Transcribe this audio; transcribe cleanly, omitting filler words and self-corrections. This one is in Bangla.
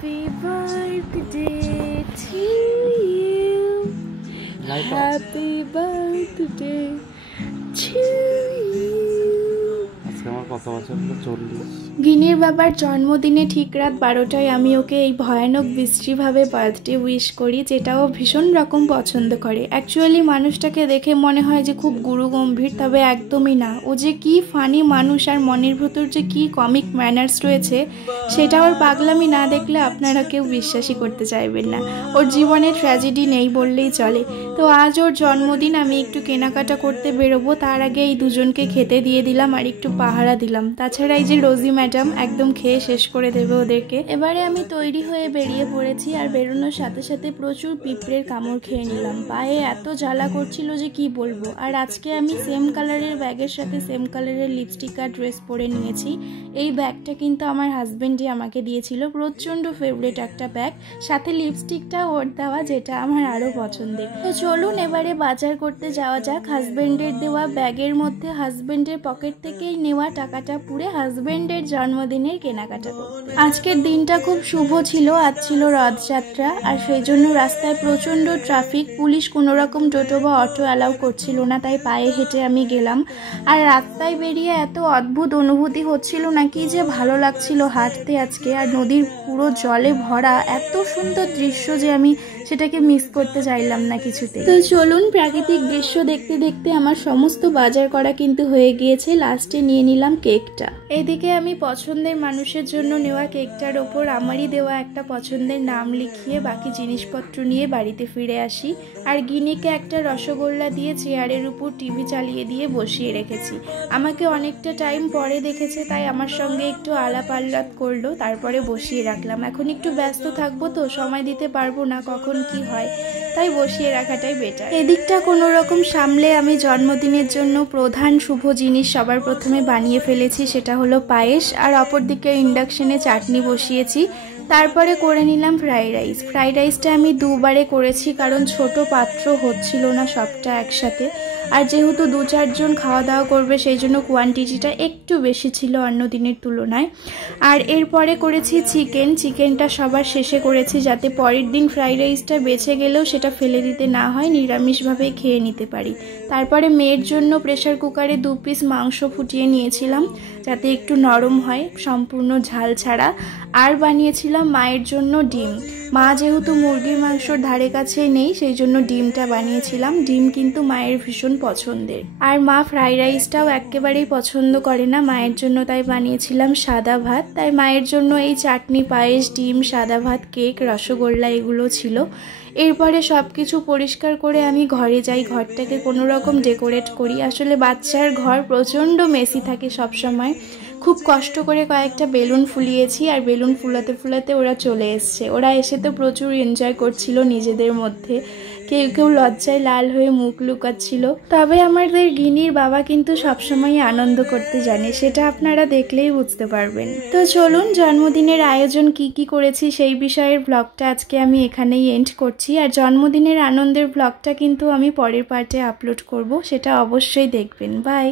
Happy birthday to you. Happy birthday to you. গিনির বাবার জন্মদিনে ঠিক রাত 12টায় আমি ওকে এই ভয়ানক বিশ্রীভাবে বার্থডে উইশ করি, যেটাও ভীষণ রকম পছন্দ করে। অ্যাকচুয়ালি মানুষটাকে দেখে মনে হয় যে খুব গুরুগম্ভীর, তবে একদমই না। ও যে কি ফানি মানুষ আর মনের ভেতর যে কি কমিক ম্যানার্স রয়েছে সেটা ওর পাগলামি না দেখলে আপনারা কেউ বিশ্বাসই করতে চাইবেন না। ওর জীবনে ট্র্যাজেডি নেই বললেই চলে। তো আজ ওর জন্মদিন, আমি একটু কেনাকাটা করতে বেরোবো, তার আগে এই দুজনকে খেতে দিয়ে দিলাম আর একটু পাহারা দিলাম। তাছাড়া এই যে রোজি ম্যাডাম একদম খেয়ে শেষ করে দেবে ওদেরকে। এবারে আমি তৈরি হয়ে বেরিয়ে পড়েছি আর বেরোনোর সাথে সাথে প্রচুর পিঁপড়ের কামড় খেয়ে নিলাম। পায়ে এত জ্বালা করছিল যে কি বলবো। আর আজকে আমি সেম কালারের ব্যাগের সাথে সেম কালারের লিপস্টিক আর ড্রেস পরে নিয়েছি। এই ব্যাগটা কিন্তু আমার হাজবেন্ডই আমাকে দিয়েছিল, প্রচণ্ড ফেভারিট একটা ব্যাগ, সাথে লিপস্টিকটা ওর দেওয়া, যেটা আমার আরও পছন্দের। তো চলুন এবারে বাজার করতে যাওয়া যাক। হাজবেন্ডের দেওয়া ব্যাগের মধ্যে হাজবেন্ডের পকেট থেকেই নেওয়া টাকাটা পুরে হাজবেন্ডের জন্মদিনের কেনাকাটা করতে। আজকের দিনটা খুব শুভ ছিল, আজ ছিল রথযাত্রা, আর সেই জন্য রাস্তায় প্রচণ্ড ট্রাফিক। পুলিশ কোনো রকম টোটো বা অটো অ্যালাউ করছিল না, তাই পায়ে হেঁটে আমি গেলাম। আর রাস্তায় বেরিয়ে এত অদ্ভুত অনুভূতি হচ্ছিল না, কি যে ভালো লাগছিল হাঁটতে আজকে। আর নদীর পুরো জলে ভরা, এত সুন্দর দৃশ্য যে আমি সেটাকে মিস করতে চাইলাম না কিছুতে। তো চলুন প্রাকৃতিক দৃশ্য দেখতে দেখতে আমার সমস্ত বাজার করা কিন্তু হয়ে গিয়েছে। লাস্টে নিয়ে নিলাম কেকটা। এদিকে আমি পছন্দের মানুষের জন্য নেওয়া কেকটার ওপর আমারই দেওয়া একটা পছন্দের নাম লিখিয়ে বাকি জিনিসপত্র নিয়ে বাড়িতে ফিরে আসি। আর গিনিকে একটা রসগোল্লা দিয়ে চেয়ারের উপর টিভি চালিয়ে দিয়ে বসিয়ে রেখেছি। আমাকে অনেকটা টাইম পরে দেখেছে, তাই আমার সঙ্গে একটু আলাপ আল্লাপ করলো, তারপরে বসিয়ে রাখলাম। এখন একটু ব্যস্ত থাকবো তো, সময় দিতে পারবো না কখন কি হয়, তাই বসিয়ে রাখাটাই বেটার। এদিকটা কোনো রকম সামলে আমি জন্মদিনের জন্য প্রধান শুভ জিনিস সবার প্রথমে বানিয়ে ফেলেছি, সেটা হলো পায়েস। আর অপরদিকে ইন্ডাকশনে চাটনি বসিয়েছি। তারপরে করে নিলাম ফ্রাইড রাইস। ফ্রাইড রাইসটা আমি দুবারে করেছি, কারণ ছোট পাত্র হচ্ছিল না সবটা একসাথে। আর যেহেতু 2-4 জন খাওয়া দাওয়া করবে, সেই জন্য কোয়ান্টিটিটা একটু বেশি ছিল অন্য দিনের তুলনায়। আর এরপরে করেছি চিকেনটা সবার শেষে করেছি, যাতে পরের দিন ফ্রাইড রাইসটা বেঁচে গেলেও সেটা ফেলে দিতে না হয়, নিরামিষভাবে খেয়ে নিতে পারি। তারপরে মেয়ের জন্য প্রেশার কুকারে 2 পিস মাংস ফুটিয়ে নিয়েছিলাম, যাতে একটু নরম হয়, সম্পূর্ণ ঝাল ছাড়া। আর বানিয়েছিলাম মায়ের জন্য ডিম। মা যেহেতু মুরগির মাংসর ধারে কাছে নেই, সেই জন্য ডিমটা বানিয়েছিলাম। ডিম কিন্তু মায়ের ভীষণ পছন্দের। আর মা ফ্রাইড রাইসটাও একেবারেই পছন্দ করে না মায়ের জন্য, তাই বানিয়েছিলাম সাদা ভাত। তাই মায়ের জন্য এই চাটনি, পায়েস, ডিম, সাদা ভাত, কেক, রসগোল্লা এগুলো ছিল। এরপরে সব কিছু পরিষ্কার করে আমি ঘরে যাই, ঘরটাকে কোনো রকম ডেকোরেট করি। আসলে বাচ্চার ঘর প্রচণ্ড মেসি থাকে সব সময়। খুব কষ্ট করে কয়েকটা বেলুন ফুলিয়েছি, আর বেলুন ফুলাতে ফুলাতে ওরা চলে এসছে। ওরা এসে তো প্রচুর এনজয় করছিল নিজেদের মধ্যে, কেউ কেউ লজ্জায় লাল হয়ে মুখ লুকাচ্ছিল। তবে আমাদের গিনির বাবা কিন্তু সবসময় আনন্দ করতে জানে, সেটা আপনারা দেখলেই বুঝতে পারবেন। তো চলুন জন্মদিনের আয়োজন কি করেছি সেই বিষয়ের ব্লগটা আজকে আমি এখানেই এন্ড করছি। আর জন্মদিনের আনন্দের ব্লগটা কিন্তু আমি পরের পার্টে আপলোড করব, সেটা অবশ্যই দেখবেন। বাই।